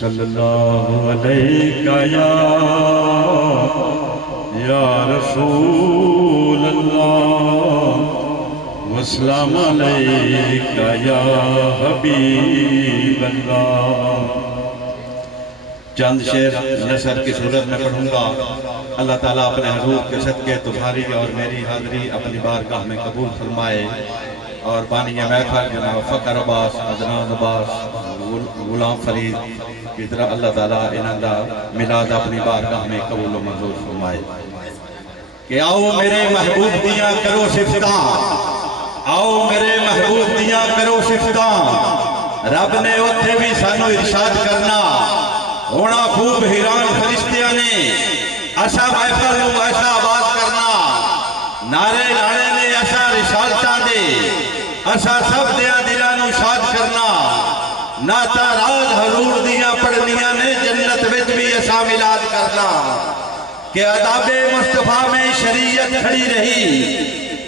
صلی اللہ علیہ یا رسول اللہ وسلام علیکہ یا حبیب اللہ۔ چند شعر نثر کی صورت میں پڑھوں گا۔ اللہ تعالیٰ اپنے حضور کے صدقے تمہاری اور میری حاضری اپنی بارگاہ میں قبول فرمائے، اور بانی محفل جناب فخر عباس، عدنان عباس، غلام فرید کی طرح اللہ تعالیٰ انہاں دا میلاد اپنی بارگاہ میں قبول و منظور فرمائے۔ کہ آؤ میرے محبوب دیاں کرو صفتاں، آؤ میرے محبوب دیاں کرو صفتاں، رب نے اتھے بھی سانو ارشاد کرنا، ہونا خوب حیران فرشتیاں نے ایسا محفل نو ایسا آباد کرنا، نعرے لانے نے ایسا رسالتاں دے ایسا سب دیا دلانو شاد کرنا، ناتا راز حضور دیاں پڑھنیاں نے جنت وچ بھی ایسا میلاد کرنا۔ کہ آداب مصطفیٰ میں شریعت کھڑی رہی،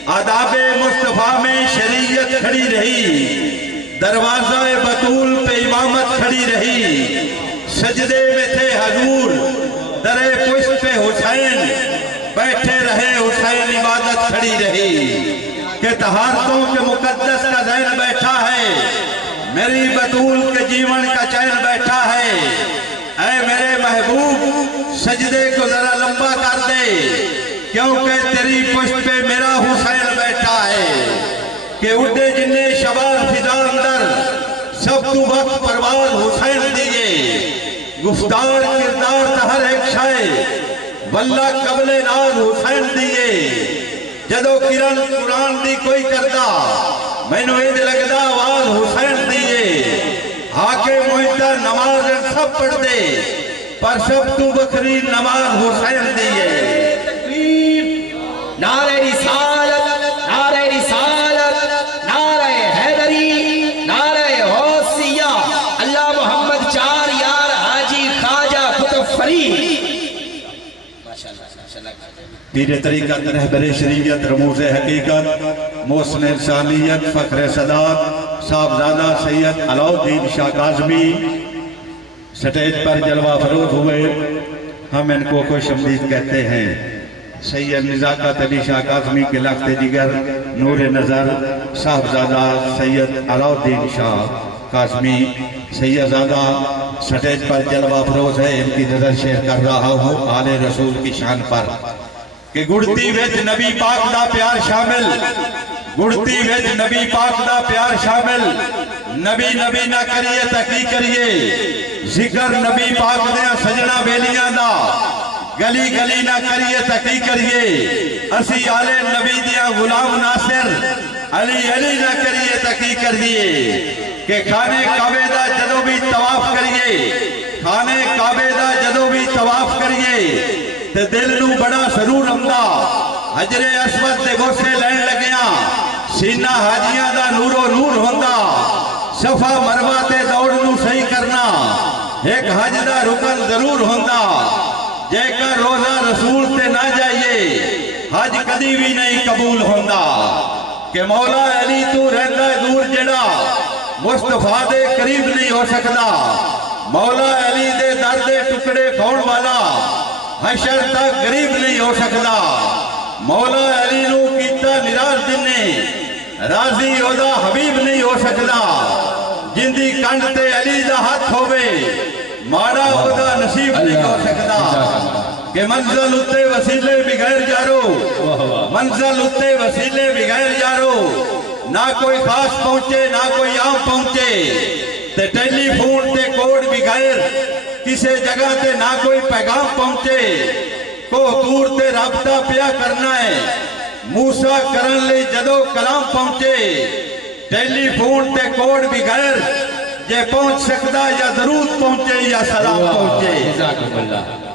آداب مصطفیٰ میں شریعت کھڑی رہی، دروازہ بطول پہ امامت کھڑی رہی، سجدے میں تھے حضور درے پشت پہ حسین، بیٹھے رہے حسین عبادت کھڑی رہی۔ کہ طہارتوں کے مقدس کا ذہن بیٹھا ہے، میری بطول کے جیون کا چین بیٹھا ہے، اے میرے محبوب سجدے کو ذرا لمبا کر دے، کیونکہ تیری پشت پہ میرا حسین بیٹھا ہے۔ کہ اڑے جننے شباب فضا اندر سب تو وقت پرواز حسین دیئے، گفتار کردار تہر ایک شائع واللہ قبل ناز حسین دیئے۔ جدو کرن قرآن دی کوئی کردہ میں نو اید لگدہ آواز حسین دیئے، حاکے محتہ نماز سب پڑھ دے پر سب تو بکری نماز حسین دیئے۔ تکبیر، نعرہ رسالت، نعرہ رسالت، نعرہ حیدری، نعرہ غوثیہ، اللہ محمد چار یار حاجی خواجہ قطب فرید۔ پیر طریقت رہبر شریعت رموز حقیقت محسن انسانیت فخر صدات صاحبزادہ سید علاؤالدین شاہ کاظمی سٹیج پر جلوہ فروز ہوئے، ہم ان کو خوش آمدید کہتے ہیں۔ سید نزاکت علی شاہ کاظمی کے لخت جگر نور نظر صاحبزادہ سید علاؤالدین شاہ کاظمی سیدزادہ سٹیج پر جلوہ فروز ہے، ان کی نظر شیئر کر رہا ہوں آل رسول کی شان پر۔ کہ گڑتی ویج نبی پاک دا پیار شامل، گڑتی ویج نبی پاک دا پیار شامل، نبی نبی نہ کریے تقی کریے، ذکر نبی پاک دیا سجنہ بیلیاں دا، گلی گلی نہ کریے تقی کریے، اسی آل نبی دیا غلام ناصر، علی علی نہ کریے تقی کریے۔ کہ خانے کعبہ دا جدو بھی طواف کریے، خانے کعبہ دا جدو بھی طواف کریے، تے دل نو بڑا سرور امدہ، حجر اسود دے گوسے لین لگیاں، سینہ حاجیاں دا نور و نور ہوندہ، صفا مروہ تے دوڑ نو صحیح کرنا، ایک حج دا رکن ضرور ہوندہ، جے کر روزہ رسول تے نہ جائیے، حج کدی بھی نہیں قبول ہوندہ۔ کہ مولا علی تو رہندہ دور جڑا، مصطفیٰ دے قریب نہیں ہو سکتا، مولا علی دے درد ٹکڑے کھون والا، حشر تک غریب نہیں ہو سکتا، مولا علی نو کیتا نراز جننے، راضی اودا حبیب نہیں ہو سکتا، جندی کنڈ تے علی دا ہاتھ ہوئے، مارا اودا نصیب نہیں ہو سکتا۔ کہ منزل اتے وسیلے بغیر جارو، منزل اتے وسیلے بغیر جارو، نہ کوئی خاص پہنچے نہ کوئی عام پہنچے، تے ٹیلی فون تے کوڈ بغیر کسے جگہ تے نہ کوئی پیغام پہنچے، کو دور تے رابطہ پیا کرنا ہے، موسیٰ کرن لے جدو کلام پہنچے، ٹیلی فون تے کوڈ بغیر جے پہنچ سکتا یا درود پہنچے یا سلام پہنچے۔